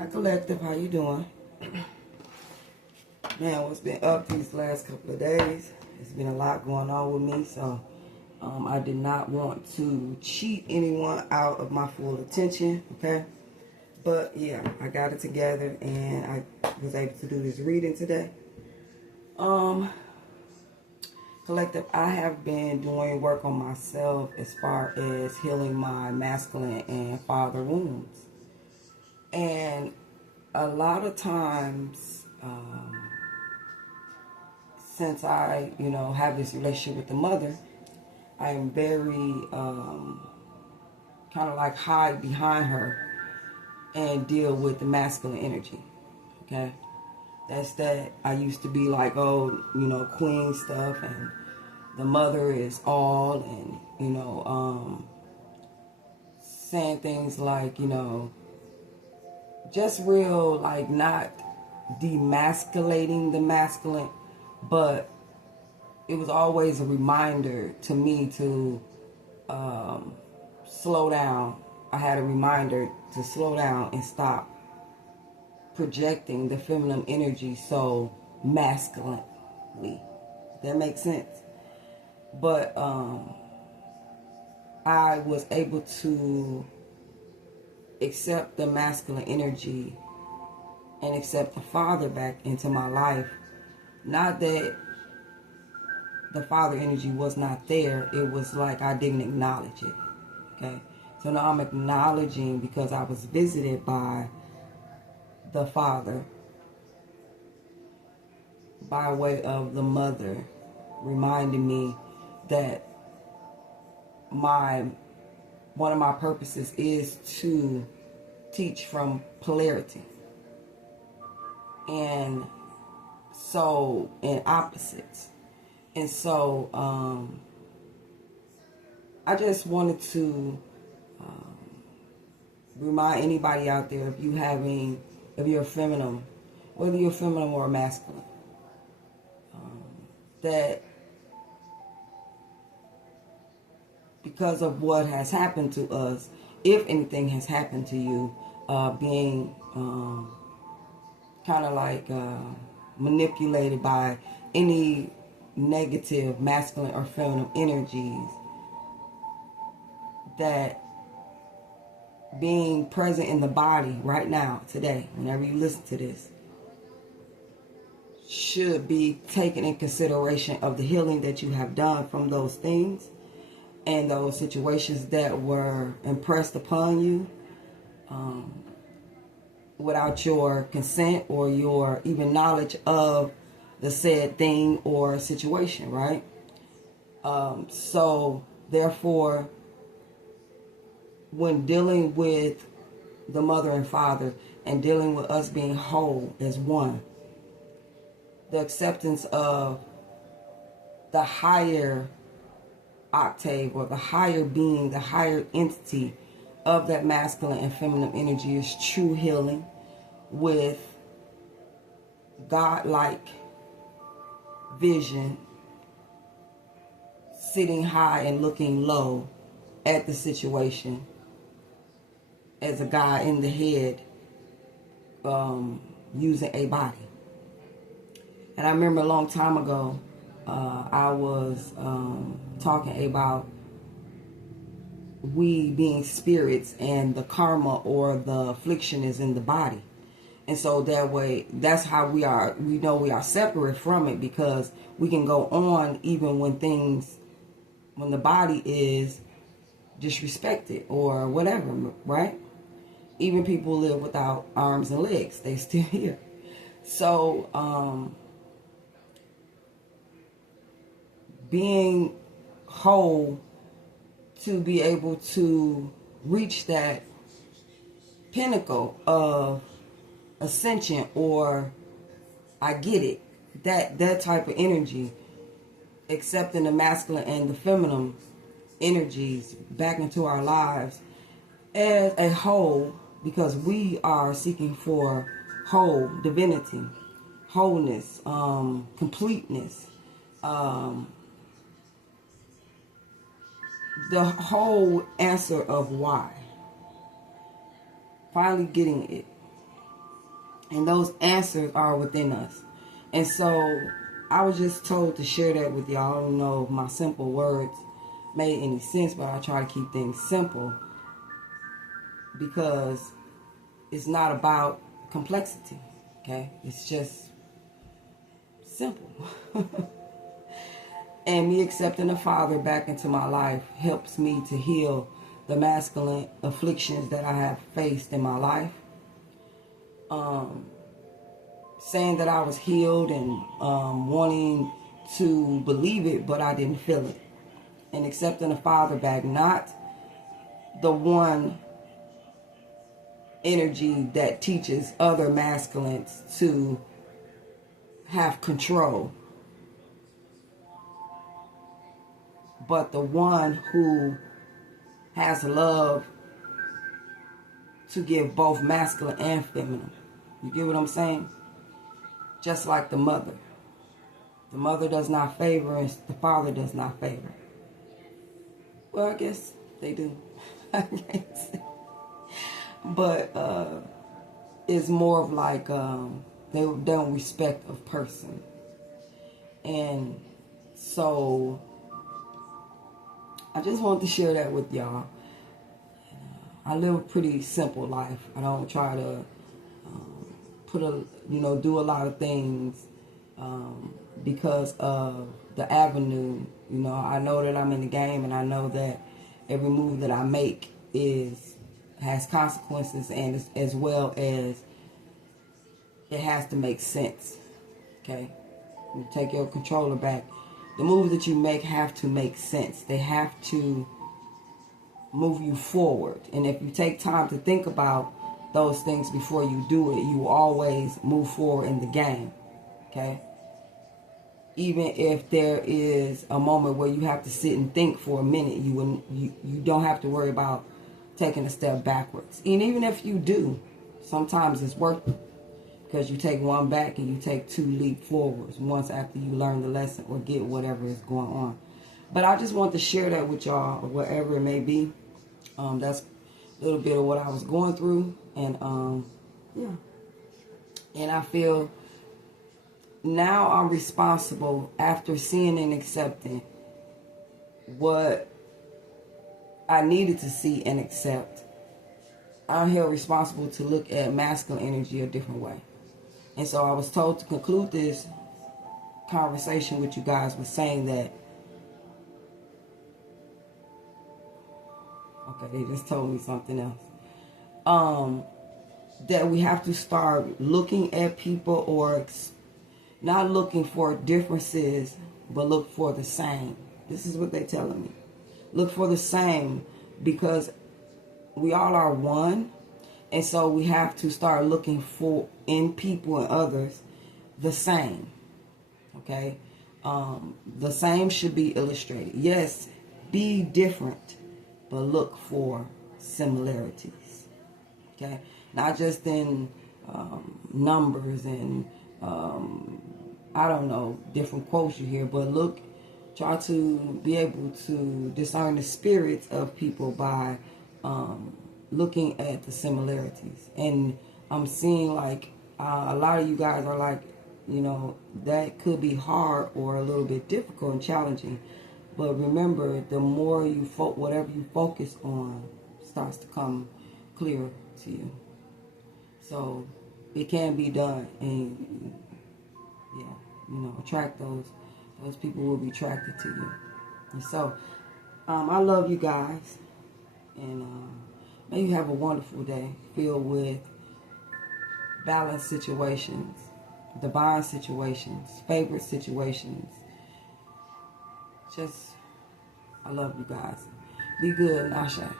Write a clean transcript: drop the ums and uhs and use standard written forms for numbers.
Hi Collective, how you doing? Man, what's been up these last couple of days? It's been a lot going on with me, so I did not want to cheat anyone out of my full attention, okay? But yeah, I got it together and I was able to do this reading today. Collective, I have been doing work on myself as far as healing my masculine and father wounds. And a lot of times, since I, have this relationship with the mother, I am very kind of like hide behind her and deal with the masculine energy. Okay, that's that. I used to be like, oh, queen stuff, and the mother is all, and saying things like, just real, like, not demasculating the masculine, but it was always a reminder to me to slow down. I had a reminder to slow down and stop projecting the feminine energy so masculinely. That makes sense. But I was able to accept the masculine energy and accept the father back into my life. Not that the father energy was not there, it was like I didn't acknowledge it. Okay, so now I'm acknowledging, because I was visited by the father by way of the mother, reminding me that one of my purposes is to teach from polarity, and so in opposites. And so I just wanted to remind anybody out there, if you're feminine, whether you're feminine or masculine, that because of what has happened to us, if anything has happened to you, being kind of like manipulated by any negative masculine or feminine energies, that being present in the body right now, today, whenever you listen to this, should be taken in consideration of the healing that you have done from those things and those situations that were impressed upon you without your consent or your even knowledge of the said thing or situation, right? So therefore, when dealing with the mother and father and dealing with us being whole as one, the acceptance of the higher octave or the higher being, the higher entity of that masculine and feminine energy is true healing with God-like vision, sitting high and looking low at the situation as a guy in the head, using a body. And I remember a long time ago, I was talking about we being spirits and the karma or the affliction is in the body. And so that way, that's how we know we are separate from it, because we can go on even when the body is disrespected or whatever, right? Even people live without arms and legs, they still here. So being whole to be able to reach that pinnacle of ascension, or I get it, that type of energy, accepting the masculine and the feminine energies back into our lives as a whole, because we are seeking for whole divinity, wholeness, completeness, the whole answer of why. Finally getting it. And those answers are within us. And so I was just told to share that with y'all. I don't know if my simple words made any sense, but I try to keep things simple because it's not about complexity, okay? It's just simple. And me accepting the Father back into my life helps me to heal the masculine afflictions that I have faced in my life. Saying that I was healed and wanting to believe it, but I didn't feel it. And accepting the Father back, not the one energy that teaches other masculines to have control, but the one who has love to give both masculine and feminine. You get what I'm saying? Just like the mother. The mother does not favor and the father does not favor. Well, I guess they do. I guess. But it's more of like they don't respect a person. And so I just wanted to share that with y'all. I live a pretty simple life. I don't try to do a lot of things because of the avenue. I know that I'm in the game, and I know that every move that I make has consequences, and as well as it has to make sense. Okay, you take your controller back. The moves that you make have to make sense. They have to move you forward. And if you take time to think about those things before you do it, you will always move forward in the game. Okay? Even if there is a moment where you have to sit and think for a minute, you don't have to worry about taking a step backwards. And even if you do, sometimes it's worth it, because you take one back and you take two leap forwards once after you learn the lesson or get whatever is going on. But I just want to share that with y'all, or whatever it may be. That's a little bit of what I was going through. And yeah. And I feel now I'm responsible, after seeing and accepting what I needed to see and accept. I'm held responsible to look at masculine energy a different way. And so I was told to conclude this conversation with you guys with saying that, okay, they just told me something else. That we have to start looking at people, or not looking for differences, but look for the same. This is what they're telling me. Look for the same, because we all are one. And so we have to start looking for, in people and others, the same. Okay? The same should be illustrated. Yes, be different, but look for similarities. Okay? Not just in numbers and, I don't know, different quotes you hear, but try to be able to discern the spirits of people by looking at the similarities. And I'm seeing like a lot of you guys are like, that could be hard or a little bit difficult and challenging. But remember, the more you whatever you focus on starts to come clearer to you. So it can be done, and attract those people will be attracted to you. And so I love you guys, and may you have a wonderful day filled with balanced situations, divine situations, favorite situations. I love you guys. Be good, Nasha.